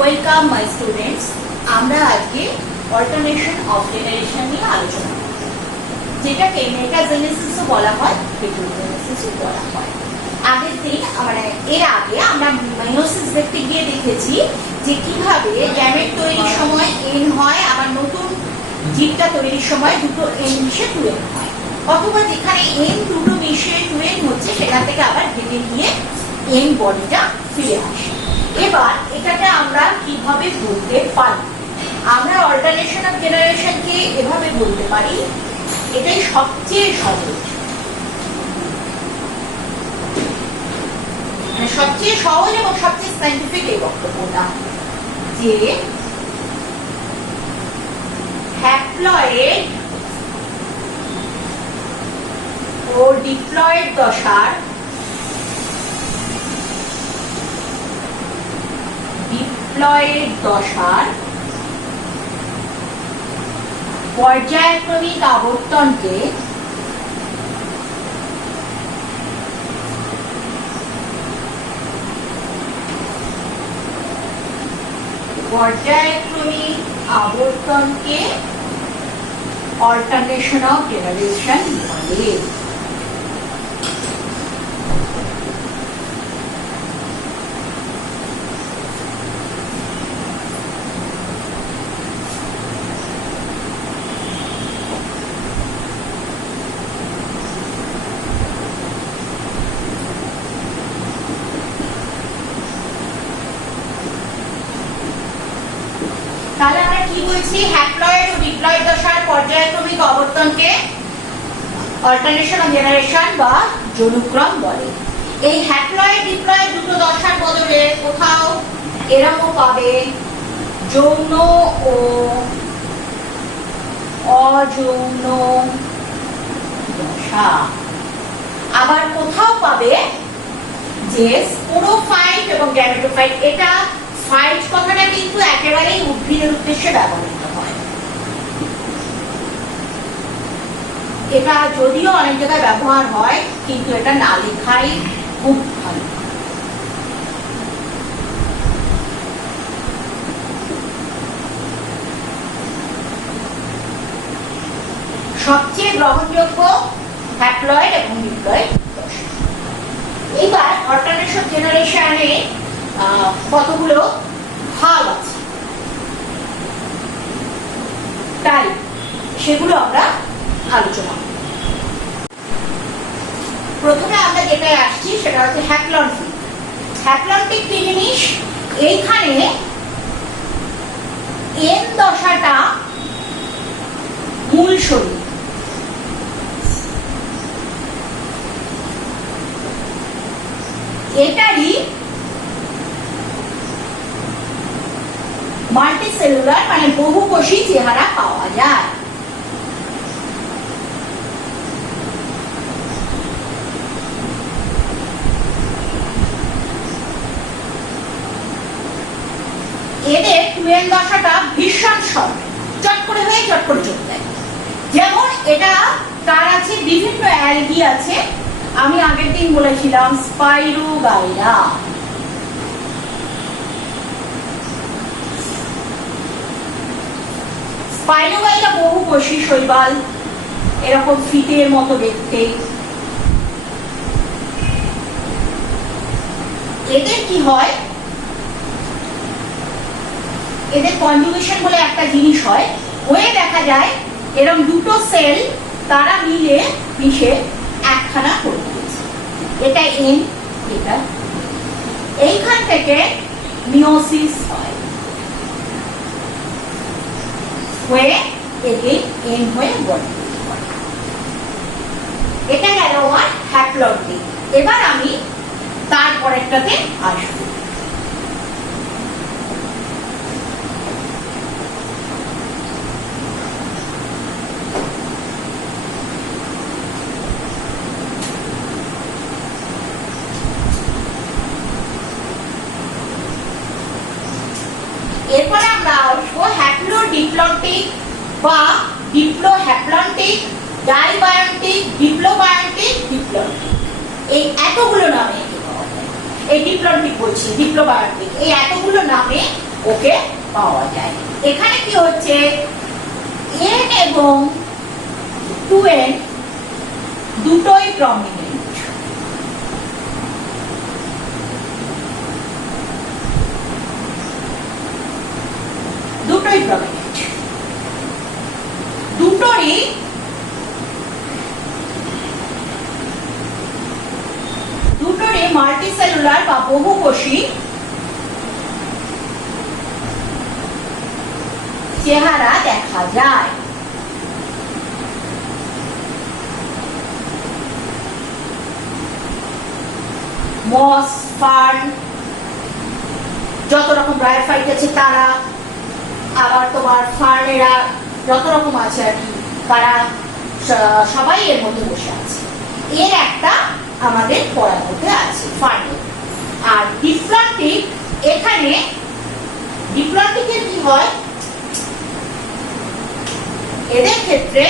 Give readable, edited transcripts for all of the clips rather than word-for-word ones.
Welcome my students. আমরা আজকে alternation of generation নিয়ে আলোচনা করব, যেটাকে মেটাজেনেসিসও বলা হয়, হেটেরোজেনেসিসও বলা হয়। এর আগে আমরা মায়োসিস দেখতে গিয়ে দেখেছি যে কিভাবে গ্যামেট তৈরির সময় এন হয়, আবার নতুন জীবটা তৈরির সময় দুটো এন মিশে 2n হয়, অথবা যেখানে এন দুটো মিশে 2n হচ্ছে সেখান থেকে আবার ভেঙে গিয়ে এন বডিটা ফিরে আসে। এবার এটাকে আমরা কিভাবে বলতে পারি? আমরা অল্টারনেশন অফ জেনারেশনকে এভাবে বলতে পারি, এটাই সবচেয়ে সহজ, সবচেয়ে সহজ এবং সবচেয়ে সাইন্টিফিক এই বক্তব্যটা, যে হ্যাপ্লয়েড ও ডিপ্লয়েড দশার পর্যায়ক্রমিক আবর্তনকে অল্টারনেশন অফ জেনারেশন বলে। তাহলে আমরা কি বলছি? হ্যাপ্লয়েড ও ডিপ্লয়েড দশার পর্যায়ক্রমিক আবর্তনকে অল্টারনেশন অফ জেনারেশন বা যৌনক্রম বলে। এই হ্যাপ্লয়েড ডিপ্লয়েড দুটো দশার বদলে কোথাও এরকম পাবে যৌন ও অযৌন দশা, আবার কোথাও পাবে যে স্পোরোফাইট এবং গ্যামেটোফাইট। এটা ফাইট কথাটা কিন্তু একেবারেই উদ্ভিদের উদ্দেশ্যে ব্যবহৃত হয়। এটা যদিও অনেক জায়গায় ব্যবহার হয়, কিন্তু এটা না লেখাই খুব ভালো। সবচেয়ে গ্রহণযোগ্য হ্যাপ্লয়েড এবং ডিপ্লয়েড দশা। এইবার অল্টারনেশন জেনারেশনে কতগুলো ভাগ আছে, তাই সেগুলো আমরা আলোচনা করব। প্রথমে আমরা যেটায় আসছি সেটা হচ্ছে হ্যাপ্লন্টিক। হ্যাপ্লন্টিক কি জিনিস? এইখানে এন দশাটা মূল শরীর, এটারই মাল্টিসেলুলার মানে বহুকোষী চেহারা পাওয়া যায়। এদের 2n দশাটা ভীষণ সরল, চট করে হয়ে চট করে চলে যায়। যেমন এটা তার আছে বিভিন্ন অ্যালগি আছে, আমি আগের দিন বলেছিলাম স্পাইরোগাইরা। স্পাইরোগাইরা বহুকোষী শৈবাল, এরকম ফিটের মতো দেখতে। এদের কি হয়? এদের কনজুগেশন বলে একটা জিনিস হয়, হয়ে দেখা যায় এরকম দুটো সেল তারা মিশে একখানা করে দিয়েছে। এটা এন, এটা এইখান থেকে মিওসিস হয়, হয়ে এগেইন এন হয়ে বডি। এটা গেল আমার হ্যাপ্লন্টিক। এবার আমি তারপরেরটাতে আসবো। এরপরে আমরা আসবো হ্যাপ্লোডিপ্লন্টিক বা ডিপ্লোহ্যাপ্লন্টিক, ডাইবায়োন্টিক, ডিপ্লোবায়োন্টিক, ডিপ্লন্টিক। এই এতগুলো নামে, এই ডিপ্লন্টিক বলছি, ডিপ্লোবায়োন্টিক, এই এতগুলো নামে ও পাওয়া যায়। এখানে কি হচ্ছে, n এবং 2n দুটোই প্রমিনেন্ট। দুটোরই মাল্টিসেলুলার বা বহুকোষী চেহারা দেখা যায়। মস, ফার্ন, যত রকম ব্রায়োফাইট আছে তারা, আবার তোমার ফার্নেরা যত রকম আছে আর কি, তারা সবাই এর মধ্যে বসে আছে। এর একটা আমাদের পড়ার মধ্যে আছে ফার্নে। আর ডিপ্লন্টিক, এখানে ডিপ্লন্টিকের কি হয়, এদের ক্ষেত্রে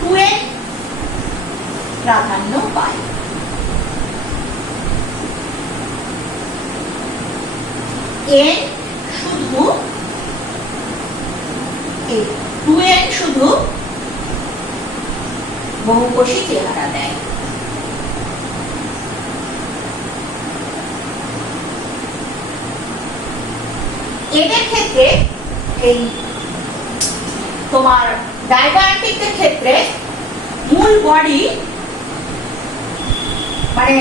2n প্রাধান্য পায়। n শুধু 2n শুধু বহুকোষী চেহারা দেয়। এদের ক্ষেত্রে, এই তোমার ডাইবায়োটিকদের ক্ষেত্রে মূল বডি মানে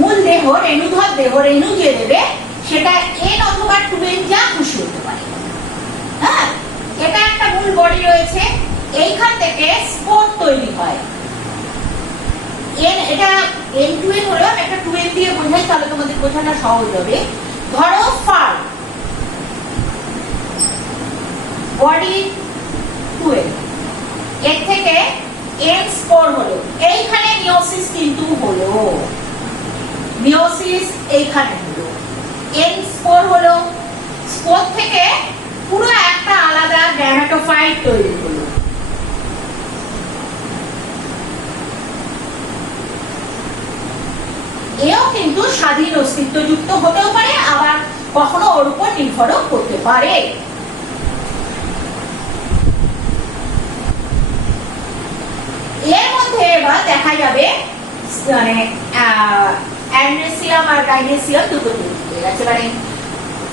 মূল দেহ, রেণুধর দেহ, রেণু যে দেবে সেটা n অথবা 2n যা খুশি হতে পারে। হ্যাঁ, এটা একটা মূল বডি রয়েছে, এইখান থেকে স্পোর তৈরি হয়। এটা n2n হলো, আমি একটা 2n দিয়ে বোঝাই তাহলে তোমাদের বোঝানো সহজ হবে। ধরো ফার্ন, বডি 2n, এর থেকে n স্পোর হলো, এইখানে মিওসিস কিন্তু হলো, মিওসিস এইখানে হলো, n স্পোর হলো, স্পোর থেকে পুরো একটা আলাদা গ্যামেটোফাইট তৈরি হলো। এও কিন্তু স্বাধীন অস্তিত্বযুক্ত হতেও পারে, আবার কখনো ওর উপর নির্ভরও করতে পারে। এর মধ্যে এবার দেখা যাবে মানে অ্যান্ড্রেসিয়াম আর গাইনেসিয়াম দুটো তৈরি হয়ে গেছে, মানে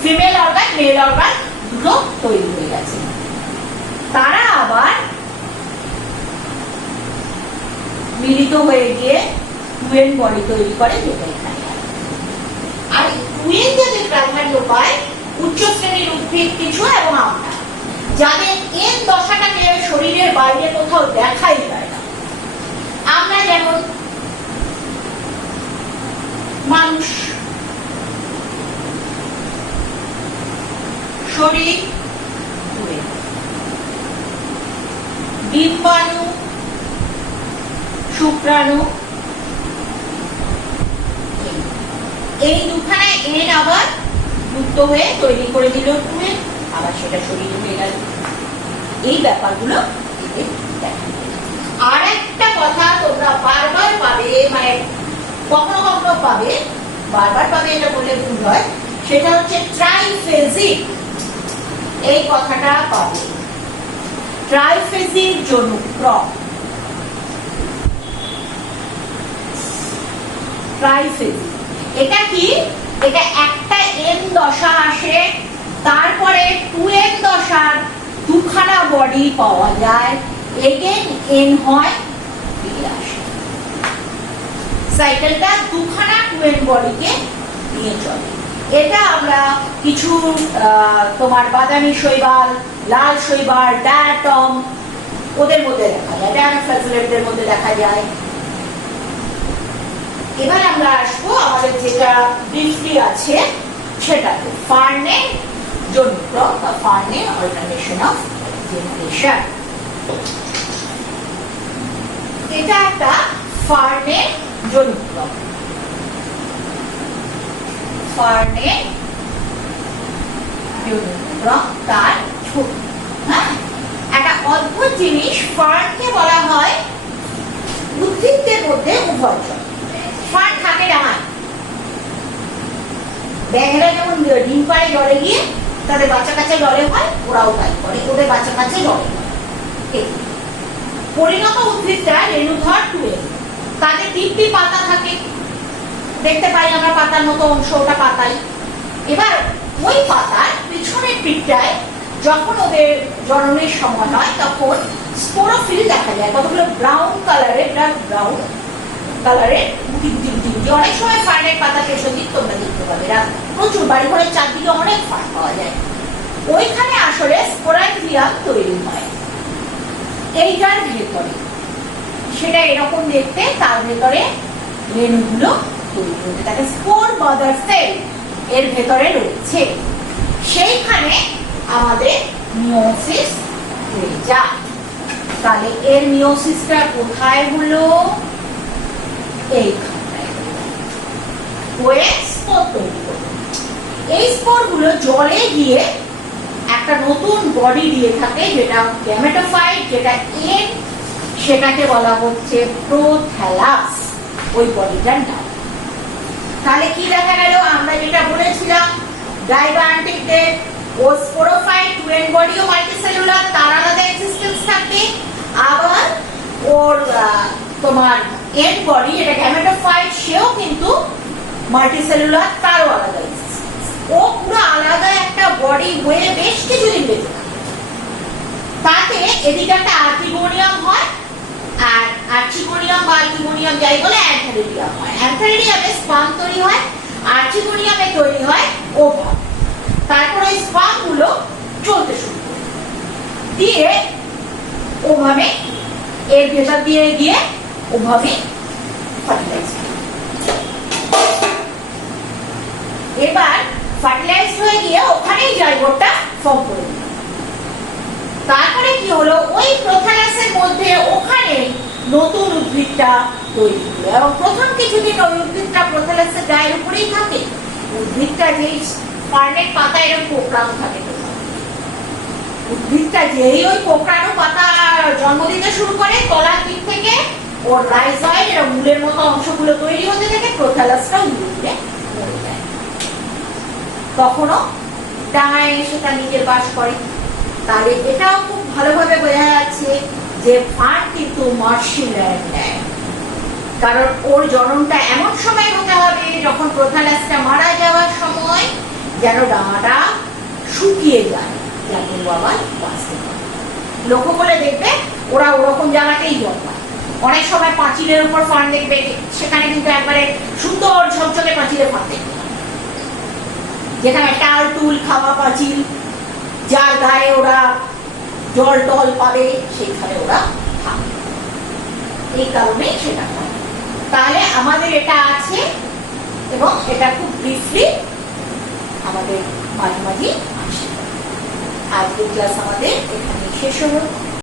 ফিমেল অর্গান মেল অর্গান দুটো তৈরি হয়ে গেছে। তারা আবার মিলিত হয়ে গিয়ে 2n বডি তৈরি করে, যেটা এখানে। আর 2n যাদের প্রাধান্য পায় উচ্চ শ্রেণীর উদ্ভিদ কিছু এবং আমরা, যাদের n দশাটাকে শরীরের বাইরে কোথাও দেখাই যায় না। আমরা যেমন মানুষ, শরীর, ডিম্বাণু, শুক্রাণু, এই দুখানে n আবার যুক্ত হয়ে তৈরি করে দিল 2n, আবার সেটা শরীরে হয়ে গেল। এই ব্যাপারগুলো আর একটা কথা তোমরা বারবার পাবে, মানে কখনো কখনো পাবে, বারবার পাবে এটা বললে ভুল হয়, সেটা হচ্ছে ট্রাইফেজিক। এই কথাটা পাবে, ট্রাইফেজিক জনুক্রম। ট্রাইফেজিক এটা কি? এটা একটা n দশা আসে, তারপরে 2n দশার দুখানা বডি পাওয়া যায়, এগেন n হয়, ফিরে আসে। সাইকেলটা দুখানা 2n বডিকে নিয়ে চলে। এটা আমরা কিছু তোমার বাদামি শৈবাল, লাল শৈবাল, ডায়াটম ওদের মধ্যে দেখা যায়, ডায়ানোফ্লাজেলেটদের মধ্যে দেখা যায়। এবার আমরা আসবো আমাদের যেটা ব্রিফলি আছে সেটাতে, ফার্নে জনুক্রম বা ফার্নে অল্টারনেশন অফ জেনারেশন। এটা একটা ফার্নে জনুক্রম। ফার্নে জনুক্রম তার ছবি। হ্যাঁ, একটা অদ্ভুত জিনিস, ফার্নকে বলা হয় উদ্ভিদদের মধ্যে উভয়চর। ফার্ন থাকে ডাঙায়, ব্যাঙেরা যেমন ডিম পাড়ে জলে গিয়ে, তাদের বাচ্চা কাচ্চা জলে হয়, ওরাও তাই করে, ওদের বাচ্চা কাচ্চা জলে হয়। পরিণত উদ্ভিদটা রেণুধর টুয়েল, তাদের 3টি পাতা থাকে, দেখতে পাই আমরা পাতার মতো অংশ, ওটা পাতাই। এবার ওই পাতার পিছনের দিকটায় যখন ওদের জন্মের সময় হয় তখন স্পোরোফিল দেখা যায়, কতগুলো ব্রাউন কালারের, ডার্ক ব্রাউন কালারের গুটি গুটি গুটি গুটি। অনেক সময় ফার্নের পাতা পেছন দিক তোমরা দেখতে পাবে, প্রচুর বাড়ি ঘরের চারদিকে অনেক ফার্ন পাওয়া যায়। ওইখানে আসলে স্পোরাঞ্জিয়াম তৈরি হয় এইটার ভেতরে, সেটা এরকম দেখতে, তার ভেতরে রেণুগুলো তৈরি হতে থাকে, স্পোর মাদার সেল এর ভেতরে রয়েছে। সেইখানে আমাদের মিওসিস হয়ে যায়। তাহলে এর মিওসিসটা কোথায় হলো? এইখানটায় হয়ে স্পোর তৈরি হলো। এই স্পোরগুলো জলে গিয়ে একটা নতুন বডি দিয়ে থাকে, যেটা গ্যামেটোফাইট, যেটা এন, সেটাকে বলা হচ্ছে প্রোথ্যালাস, ওই বডিটার নাম। তাহলে কি দেখা গেল? আমরা যেটা বলেছিলাম ডাইবায়োটিকদের ও স্পোরোফাইট টুয়েন বডি ও মাল্টিসেলুলার, তার আলাদা এক্সিস্টেন্স থাকে। আবার ওর তোমার এন বডি, এটা গ্যামেটোফাইট, সেও কিন্তু মাল্টিসেলুলার, তারও আলাদা এক্সিস্টেন্স। ও পুরো আলাদা একটা বডি হয়ে বেশ কিছুদিন বেঁচে থাকে। তাতে এদিকে একটা আর্কিগোনিয়াম হয়, আর আর্চিগোনিয়াম বা আর্কিগোনিয়াম যাই বলে অ্যান্থারিডিয়াম হয়। অ্যান্থারিডিয়ামে স্পার্ম তৈরি হয়, আর্চিগোনিয়ামে তৈরি হয় ওভাম। তারপর ওই স্পার্ম গুলো চলতে শুরু করে দিয়ে ওভাবে এর ভেতর দিয়ে গিয়ে ওভাবে ফার্টিলাইজ। এবার ফার্টিলাইজ হয়ে গিয়ে ওখানেই জাইগোটটা ফর্ম করে দিল। তারপরে কি হলো? ওই প্রোথ্যালাসের মধ্যে ওখানে নতুন উদ্ভিদটা তৈরি হলো, এবং প্রথম কিছুদিন ওই উদ্ভিদটা প্রোথ্যালাসের গায়ের উপরেই থাকে। উদ্ভিদটা যেই ফার্নের পাতা এরকম কোঁকড়ানো থাকে, উদ্ভিদটা যেই ওই কোঁকড়ানো পাতা জন্ম দিতে শুরু করে, তলার দিক থেকে ওর রাইজয়েড এর মূলের মতো অংশগুলো তৈরি হতে থাকে, প্রোথ্যালাসটা উড়ে উড়ে মরে যায়। তখনও ডাঙায় এসে তার নিজের বাস করে। তাহলে এটাও খুব ভালোভাবে বোঝা যাচ্ছে যে ফার্ন কিন্তু মার্শিল্যান্ড নেয়, কারণ ওর জন্মটা এমন সময় হতে হবে যখন প্রোথ্যালাসটা মারা যাওয়ার সময়, যেন ডাঙাটা শুকিয়ে যায়, যাতে আবার বাঁচতে পারে। লক্ষ্য করে দেখবে ওরা ওরকম জায়গাতেই জন্মায়। অনেক সময় পাঁচিলের উপর ফার্ন দেখবে, সেখানে কিন্তু একবারে সুন্দর ঝকঝকে পাঁচিলে ফার্ন দেখবে, যেখানে টাল টুল খাওয়া পাঁচিল, যার গায়ে ওরা জল টল পাবে, সেইখানে ওরা থাকে। এই কারণেই সেটা হয়। তাহলে আমাদের এটা আছে, এবং এটা খুব ব্রিফলি আমাদের মাঝে মাঝে আসে। আজকের ক্লাস আমাদের এখানে শেষ হলো।